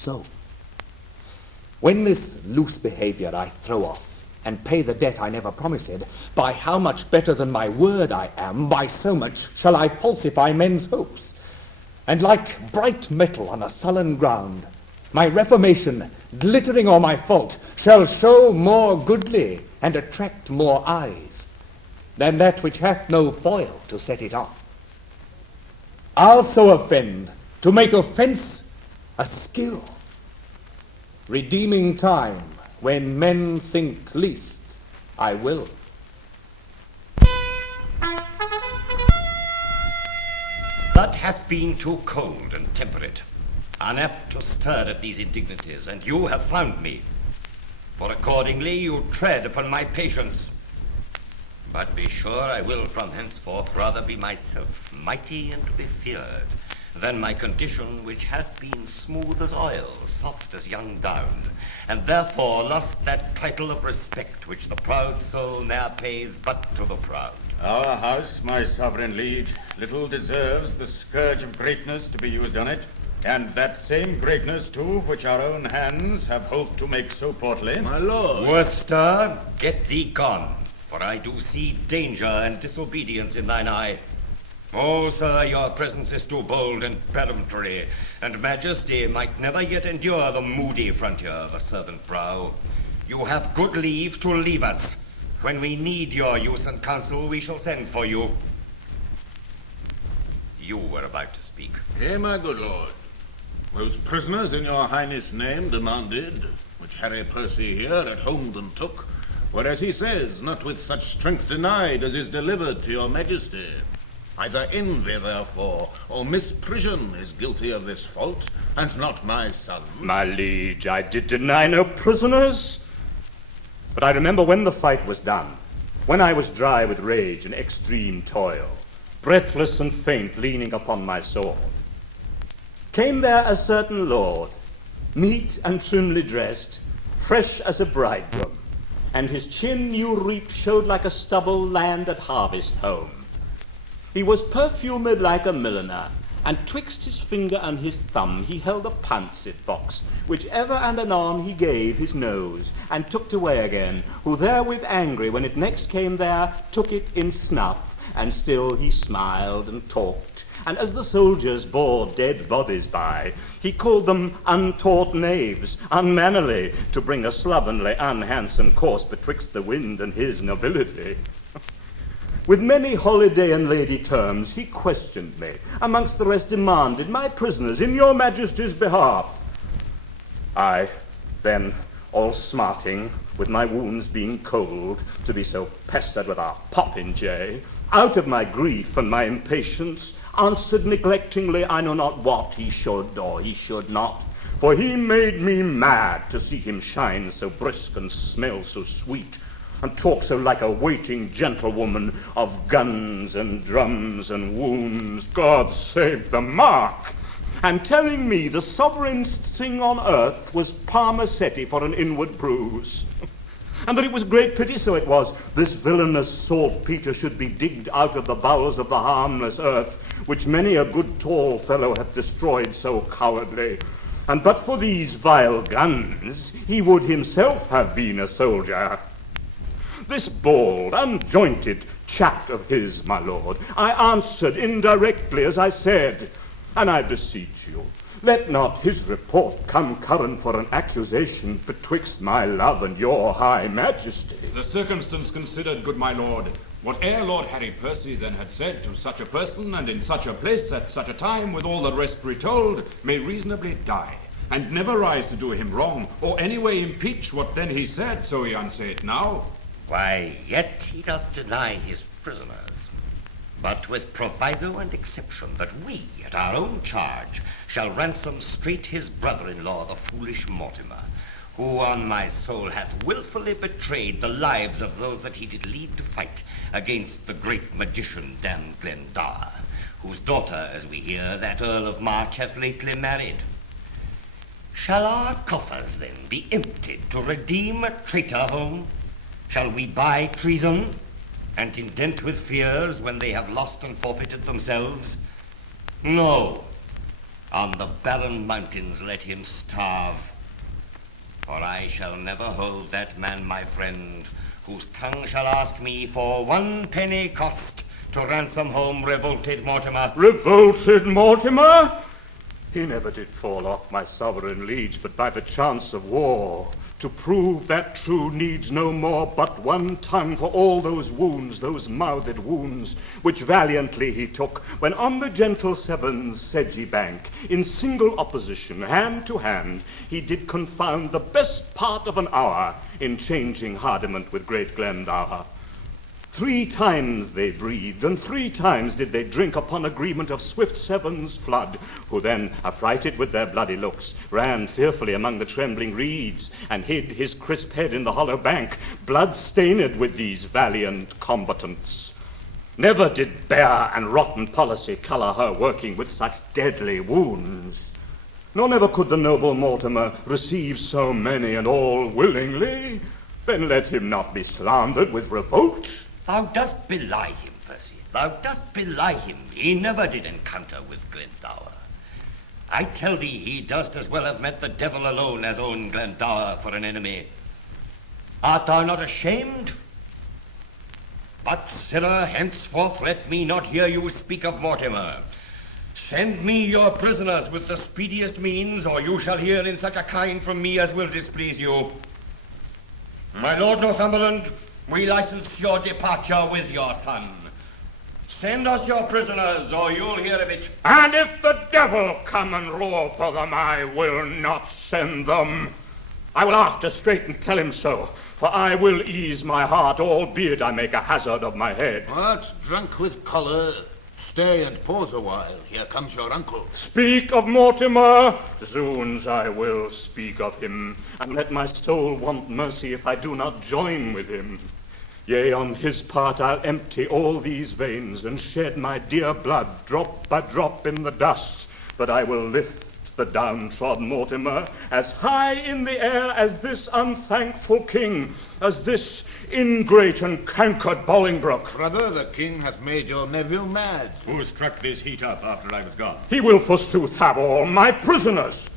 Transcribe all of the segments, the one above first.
So, when this loose behavior I throw off, and pay the debt I never promised, by how much better than my word I am, by so much shall I falsify men's hopes. And like bright metal on a sullen ground, my reformation, glittering o'er my fault, shall show more goodly and attract more eyes than that which hath no foil to set it off. I'll so offend, to make offence a skill, redeeming time when men think least I will. That hath been too cold and temperate, unapt to stir at these indignities, and you have found me. For accordingly you tread upon my patience. But be sure I will from henceforth rather be myself, mighty and to be feared, than my condition which hath been smooth as oil, soft as young down, and therefore lost that title of respect which the proud soul ne'er pays but to the proud. Our house, my sovereign liege, little deserves the scourge of greatness to be used on it, and that same greatness too which our own hands have hoped to make so portly. My lord. Worcester, get thee gone, for I do see danger and disobedience in thine eye. Oh, sir, your presence is too bold and peremptory, and majesty might never yet endure the moody frontier of a servant brow. You have good leave to leave us. When we need your use and counsel, we shall send for you. You were about to speak. Yea, my good lord. Those prisoners in your highness' name demanded, which Harry Percy here at Holmdon took, were, as he says, not with such strength denied as is delivered to your majesty. Either envy, therefore, or misprision is guilty of this fault, and not my son. My liege, I did deny no prisoners. But I remember when the fight was done, when I was dry with rage and extreme toil, breathless and faint, leaning upon my sword, came there a certain lord, neat and trimly dressed, fresh as a bridegroom, and his chin new reaped showed like a stubble land at harvest home. He was perfumed like a milliner, and twixt his finger and his thumb he held a pouncet box, which ever and anon he gave his nose, and tooked away again, who therewith angry, when it next came there, took it in snuff, and still he smiled and talked. And as the soldiers bore dead bodies by, he called them untaught knaves, unmannerly, to bring a slovenly, unhandsome course betwixt the wind and his nobility. With many holiday and lady terms he questioned me, amongst the rest demanded my prisoners in your majesty's behalf. I, then, all smarting, with my wounds being cold, to be so pestered with our popinjay, out of my grief and my impatience, answered neglectingly I know not what he should or he should not, for he made me mad to see him shine so brisk and smell so sweet, and talk so like a waiting gentlewoman of guns and drums and wounds, God save the mark, and telling me the sovereignest thing on earth was Parmacetti for an inward bruise, and that it was great pity, so it was, this villainous saltpetre should be digged out of the bowels of the harmless earth, which many a good tall fellow hath destroyed so cowardly. And but for these vile guns, he would himself have been a soldier. This bald, unjointed chat of his, my lord, I answered indirectly as I said, and I beseech you, let not his report come current for an accusation betwixt my love and your high majesty. The circumstance considered, good my lord, whate'er Lord Harry Percy then had said to such a person and in such a place at such a time, with all the rest retold, may reasonably die, and never rise to do him wrong, or any way impeach what then he said, so he unsay it now. Why, yet he doth deny his prisoners, but with proviso and exception that we, at our own charge, shall ransom straight his brother-in-law, the foolish Mortimer, who on my soul hath wilfully betrayed the lives of those that he did lead to fight against the great magician Dan Glendower, whose daughter, as we hear, that Earl of March hath lately married. Shall our coffers, then, be emptied to redeem a traitor home? Shall we buy treason, and indent with fears when they have lost and forfeited themselves? No, On the barren mountains let him starve. For I shall never hold that man my friend, whose tongue shall ask me for 1 penny cost to ransom home revolted Mortimer. Revolted Mortimer? He never did fall off, my sovereign liege, but by the chance of war, to prove that true needs no more but 1 tongue for all those wounds, those mouthed wounds, which valiantly he took, when on the gentle Severn's sedgy bank, in single opposition, hand to hand, he did confound the best part of an hour in changing hardiment with great Glendower. 3 times they breathed, and 3 times did they drink upon agreement of swift Severn's flood, who then, affrighted with their bloody looks, ran fearfully among the trembling reeds, and hid his crisp head in the hollow bank, blood-stained with these valiant combatants. Never did bare and rotten policy colour her working with such deadly wounds. Nor never could the noble Mortimer receive so many and all willingly. Then let him not be slandered with revolt. Thou dost belie him, Percy. Thou dost belie him. He never did encounter with Glendower. I tell thee he dost as well have met the devil alone as own Glendower for an enemy. Art thou not ashamed? But, sirrah, henceforth let me not hear you speak of Mortimer. Send me your prisoners with the speediest means, or you shall hear in such a kind from me as will displease you. My Lord Northumberland, we license your departure with your son. Send us your prisoners, or you'll hear of it. And if the devil come and roar for them, I will not send them. I will after straight and tell him so, for I will ease my heart, albeit I make a hazard of my head. What? Drunk with choler? Stay and pause a while. Here comes your uncle. Speak of Mortimer? Zoons, I will speak of him, and let my soul want mercy if I do not join with him. Yea, on his part I'll empty all these veins, and shed my dear blood drop by drop in the dust, but I will lift the downtrodden Mortimer as high in the air as this unthankful king, as this ingrate and cankered Bolingbroke. Brother, the king hath made your nephew mad. Who struck this heat up after I was gone? He will forsooth have all my prisoners.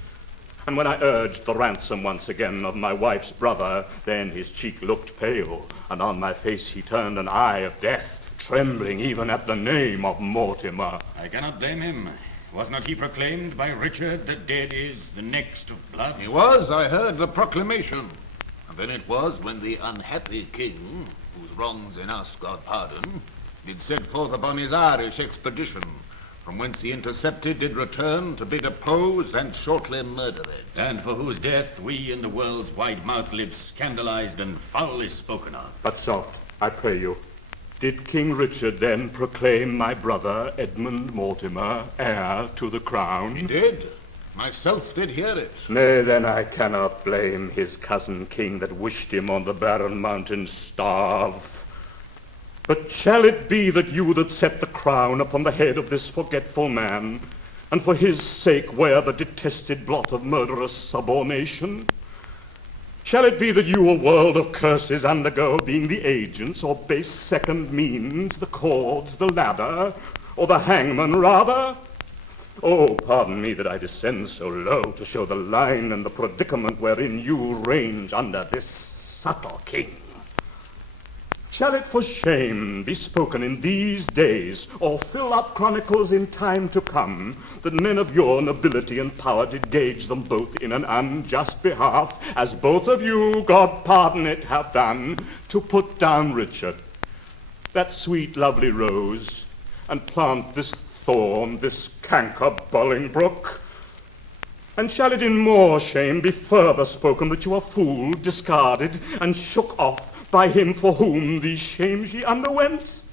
And when I urged the ransom once again of my wife's brother, then his cheek looked pale, and on my face he turned an eye of death, trembling even at the name of Mortimer. I cannot blame him. Was not he proclaimed by Richard that dead is the next of blood? He was, I heard the proclamation. And then it was when the unhappy king, whose wrongs in us God pardon, did set forth upon his Irish expedition, from whence he intercepted did return to be deposed and shortly murdered. And for whose death we in the world's wide mouth live scandalized and foully spoken of. But soft, I pray you, did King Richard then proclaim my brother Edmund Mortimer heir to the crown? He did. Myself did hear it. Nay, then I cannot blame his cousin king that wished him on the barren mountains starve. But shall it be that you that set the crown upon the head of this forgetful man, and for his sake wear the detested blot of murderous subornation? Shall it be that you a world of curses undergo, being the agents or base second means, the cords, the ladder, or the hangman rather? Oh, pardon me that I descend so low to show the line and the predicament wherein you range under this subtle king. Shall it for shame be spoken in these days, or fill up chronicles in time to come, that men of your nobility and power did gauge them both in an unjust behalf, as both of you, God pardon it, have done, to put down Richard, that sweet lovely rose, and plant this thorn, this canker Bolingbroke? And shall it in more shame be further spoken that you are fooled, discarded, and shook off by him for whom these shames ye underwent?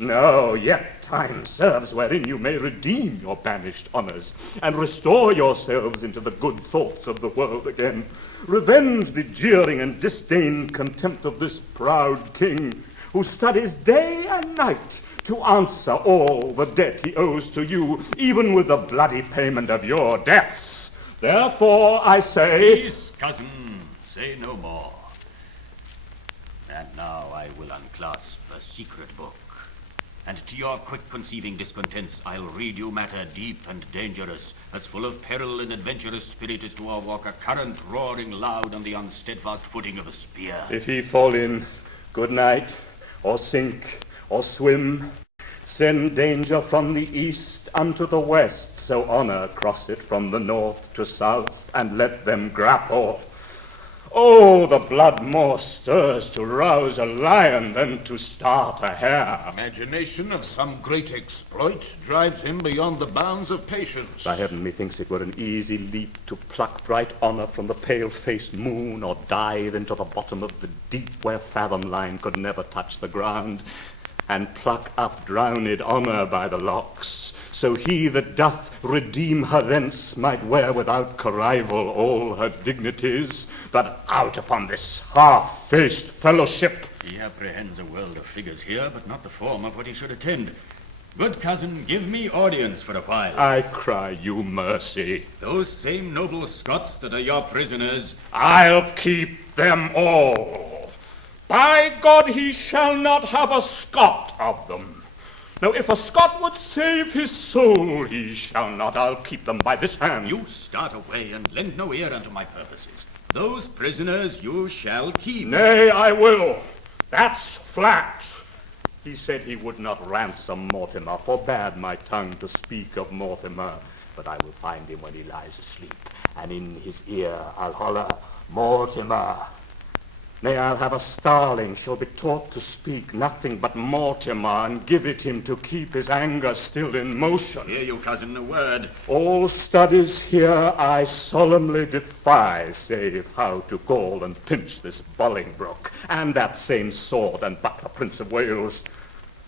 No, yet time serves wherein you may redeem your banished honours, and restore yourselves into the good thoughts of the world again. Revenge the jeering and disdained contempt of this proud king, who studies day and night to answer all the debt he owes to you, even with the bloody payment of your deaths. Therefore I say... Peace, cousin, say no more. And now I will unclasp a secret book. And to your quick-conceiving discontents, I'll read you matter deep and dangerous, as full of peril and adventurous spirit as to walk a current roaring loud on the unsteadfast footing of a spear. If he fall in, good night, or sink, or swim, send danger from the east unto the west, so honor cross it from the north to south, and let them grapple. Oh, the blood more stirs to rouse a lion than to start a hare. Imagination of some great exploit drives him beyond the bounds of patience. By heaven, methinks it were an easy leap to pluck bright honor from the pale-faced moon, or dive into the bottom of the deep where fathom line could never touch the ground, and pluck up drowned honor by the locks, so he that doth redeem her thence might wear without currival all her dignities, but out upon this half-faced fellowship. He apprehends a world of figures here, but not the form of what he should attend. Good cousin, give me audience for a while. I cry you mercy. Those same noble Scots that are your prisoners, I'll keep them all. By God, he shall not have a Scot of them. Now, if a Scot would save his soul, he shall not. I'll keep them by this hand. You start away and lend no ear unto my purposes. those prisoners you shall keep. Nay, I will. That's flat. He said he would not ransom Mortimer, forbade my tongue to speak of Mortimer, but I will find him when he lies asleep, and in his ear I'll holler, Mortimer. Nay, I'll have a starling, shall be taught to speak nothing but Mortimer, and give it him to keep his anger still in motion. Hear you, cousin, a word. All studies here I solemnly defy, save how to gall and pinch this Bolingbroke, and that same sword and buckler Prince of Wales.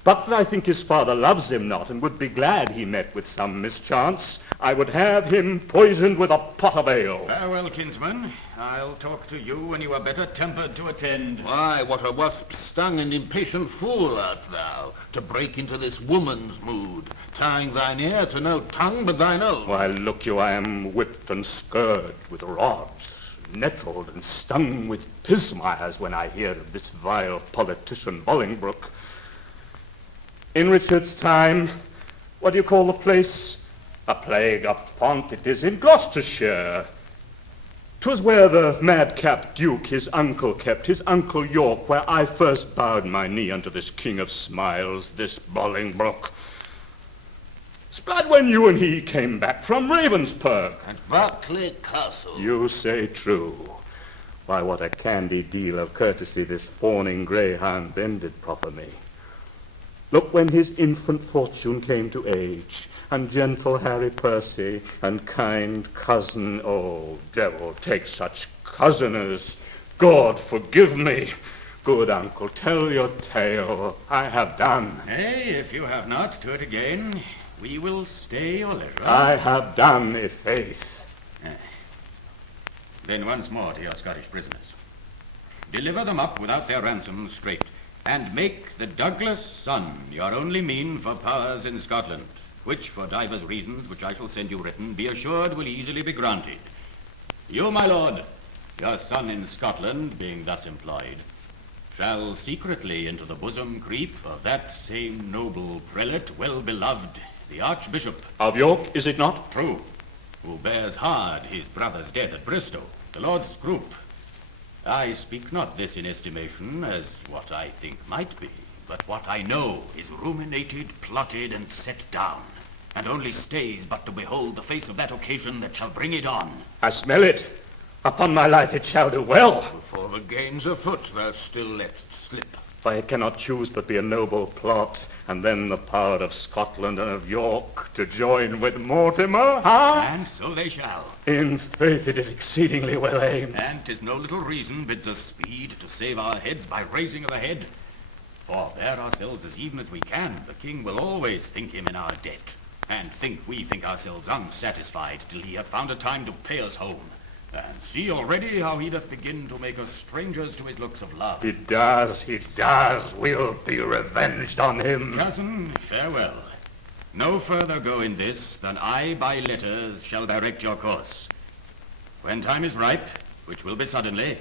But I think his father loves him not, and would be glad he met with some mischance. I would have him poisoned with a pot of ale. Farewell, kinsman. I'll talk to you when you are better tempered to attend. Why, what a wasp-stung and impatient fool art thou, to break into this woman's mood, tying thine ear to no tongue but thine own. Why, look you, I am whipped and scourged with rods, nettled and stung with pismires when I hear of this vile politician Bolingbroke. In Richard's time, what do you call the place? A plague upon it is in Gloucestershire. 'Twas where the madcap Duke his uncle kept, his Uncle York, where I first bowed my knee unto this king of smiles, this Bolingbroke. 'Sblood when you and he came back from Ravensperg. And Berkeley Castle. You say true. Why, what a candy deal of courtesy this fawning greyhound bended proffer me. Look when his infant fortune came to age, and gentle Harry Percy, and kind cousin, oh, devil, take such cousiners. God forgive me. Good uncle, tell your tale. I have done. Nay, if you have not, to it again. We will stay your leisure. I have done, i' faith. Then once more to your Scottish prisoners. Deliver them up without their ransom straight, and make the Douglas son your only mean for powers in Scotland, which, for divers reasons which I shall send you written, be assured will easily be granted. You, my lord, your son in Scotland, being thus employed, shall secretly into the bosom creep of that same noble prelate, well beloved, the Archbishop. Of York, is it not? True, who bears hard his brother's death at Bristow, the Lord Scroop. I speak not this in estimation as what I think might be, but what I know is ruminated, plotted, and set down, and only stays but to behold the face of that occasion that shall bring it on. I smell it. Upon my life it shall do well. Before the game's afoot, thou still lett'st slip. Why, it cannot choose but be a noble plot, and then the power of Scotland and of York to join with Mortimer, huh? And so they shall. In faith, it is exceedingly well aimed. And 'tis no little reason bids us speed to save our heads by raising of the head. For bear ourselves as even as we can, the king will always think him in our debt, and we think ourselves unsatisfied till he hath found a time to pay us home. And see already how he doth begin to make us strangers to his looks of love. He does. We'll be revenged on him. Cousin, farewell. No further go in this than I by letters shall direct your course. When time is ripe, which will be suddenly,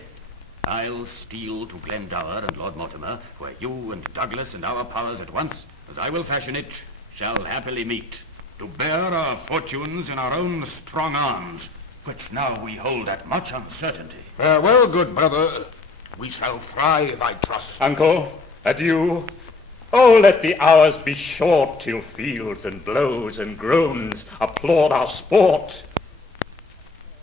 I'll steal to Glendower and Lord Mortimer, where you and Douglas and our powers at once as I will fashion it, shall happily meet, to bear our fortunes in our own strong arms, which now we hold at much uncertainty. Farewell, good brother. We shall thrive, I trust. Uncle, adieu. Oh, let the hours be short till fields and blows and groans applaud our sport.